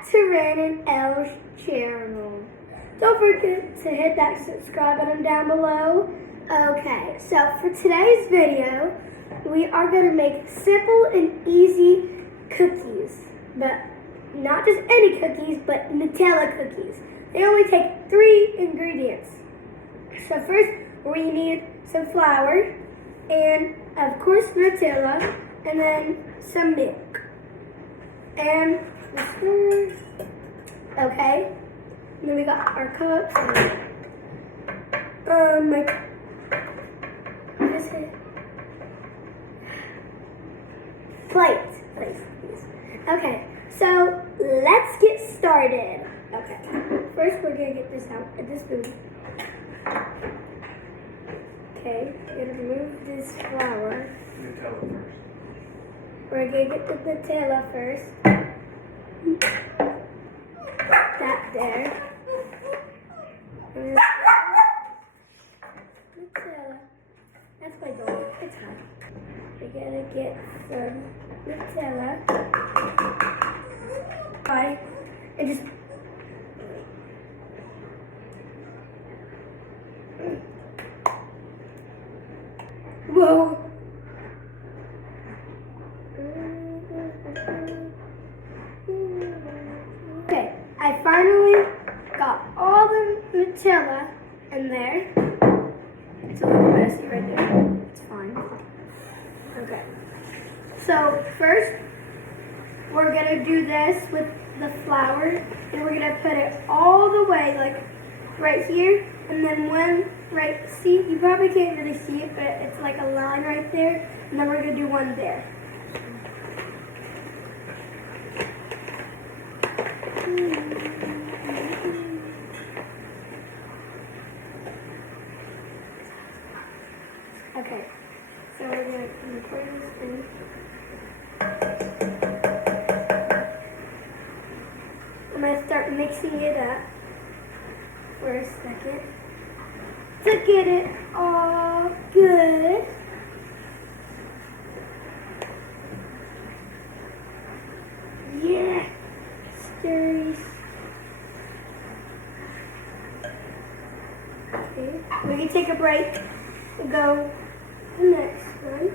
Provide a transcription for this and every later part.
back to Ren and Elle's channel. Don't forget to hit that subscribe button down below. Okay, so for today's video, we are going to make simple and easy cookies. But not just any cookies, but Nutella cookies. They only take 3 ingredients. So first, we need some flour, and of course Nutella, and then some milk. And okay, and then we got our cups. What is it? Plates. Okay, so let's get started. Okay, first we're gonna get this out at this spoon. Okay, we're gonna remove this flour. Nutella first. We're gonna get the Nutella first. That there. And Nutella. That's my goal. It's hot. We're gonna get some Nutella. Right. And just whoa. Okay, I finally got all the Nutella in there. It's a little messy right there. It's fine. Okay. So first, we're gonna do this with the flour, and we're gonna put it all the way, like right here, and then see, you probably can't really see it, but it's like a line right there, and then we're gonna do one there. Okay, so we're gonna pour this in. I'm gonna start mixing it up for a second to get it all good. Yeah, stirries. Okay, we can take a break and go to the next one.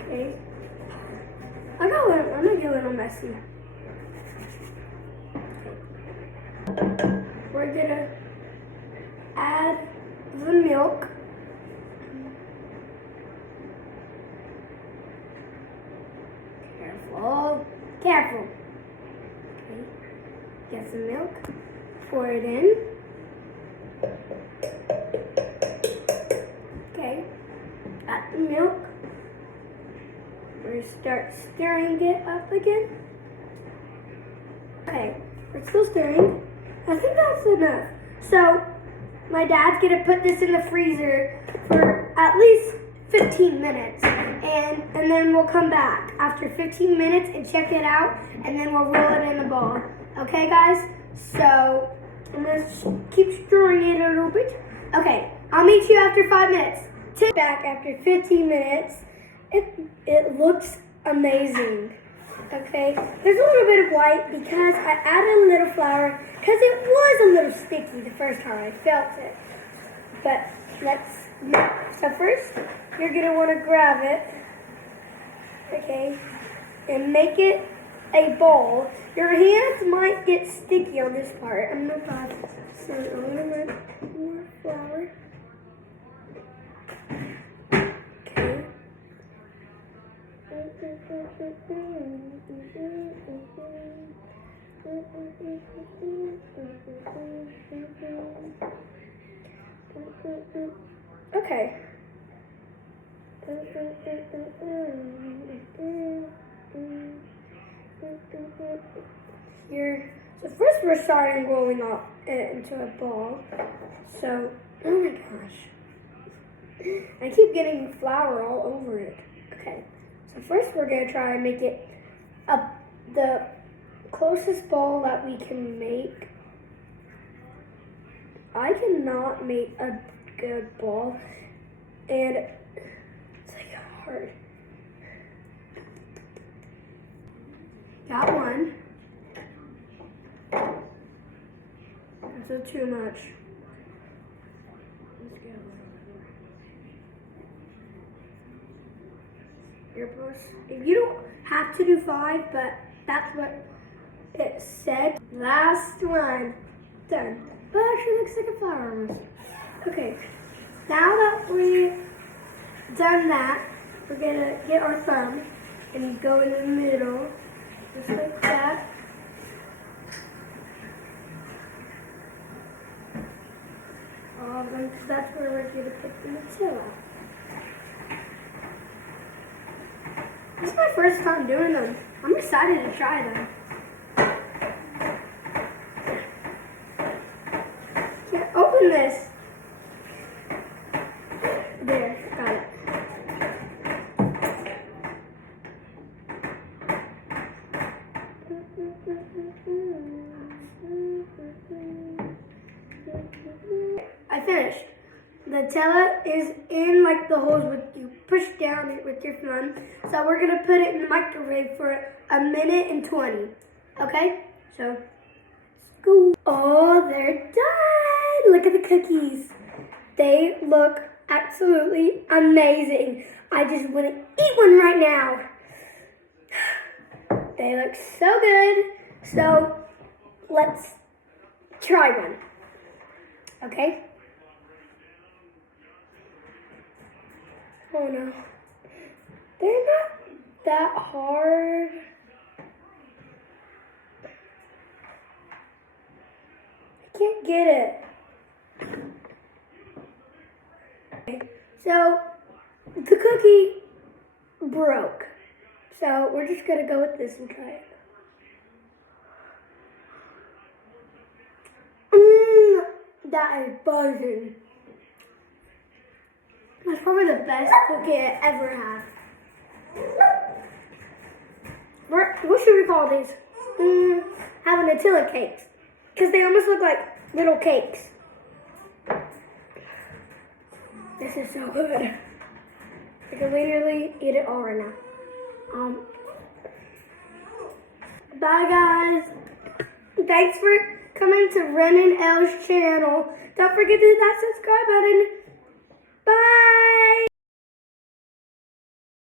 Okay, I'm gonna get a little messy. We're gonna add the milk. Careful. Okay, get some milk, pour it in. Okay, got the milk. We're gonna start stirring it up again. Okay, we're still stirring. I think that's enough. So, my dad's gonna put this in the freezer for at least 15 minutes, and then we'll come back after 15 minutes and check it out, and then we'll roll it in a ball. Okay, guys? So, I'm gonna keep stirring it a little bit. Okay, I'll meet you after 5 minutes. Back after 15 minutes. It looks amazing. Okay, there's a little bit of white because I added a little flour because it was a little sticky the first time I felt it. But so first, you're gonna want to grab it, okay, and make it a ball. Your hands might get sticky on this part. I'm gonna add some a little bit more flour. Okay. Okay. Here. So first we're starting rolling off into a ball. So, oh my gosh. I keep getting flour all over it. Okay. So first we're going to try and make it the closest ball that we can make. I cannot make a good ball, and it's like hard. Got one. That's too much. Let's go. Earbuds. If you don't have to do 5, but that's what it said. Last one. Done. But it actually looks like a flower almost. Okay. Now that we've done that, we're gonna get our thumb and go in the middle. Just like that. Because that's where we're going to put the Nutella. This is my first time doing them. I'm excited to try them. Can't open this. There, got it. I finished. The Nutella is in like the holes with you push down it with your thumb. So we're gonna put it in the microwave for 1:20. Okay? So let's go. Oh, they're done. Look at the cookies. They look absolutely amazing. I just want to eat one right now. They look so good. So let's try one. Okay? Oh no. They're not that hard. I can't get it. Okay. So the cookie broke. So we're just gonna go with this and try it. That is buzzing. That's probably the best cookie I ever had. What should we call these? Have Nutella cakes. Because they almost look like little cakes. This is so good. I can literally eat it all right now. Bye guys. Thanks for coming to Ren and Elle's channel. Don't forget to hit that subscribe button. Bye!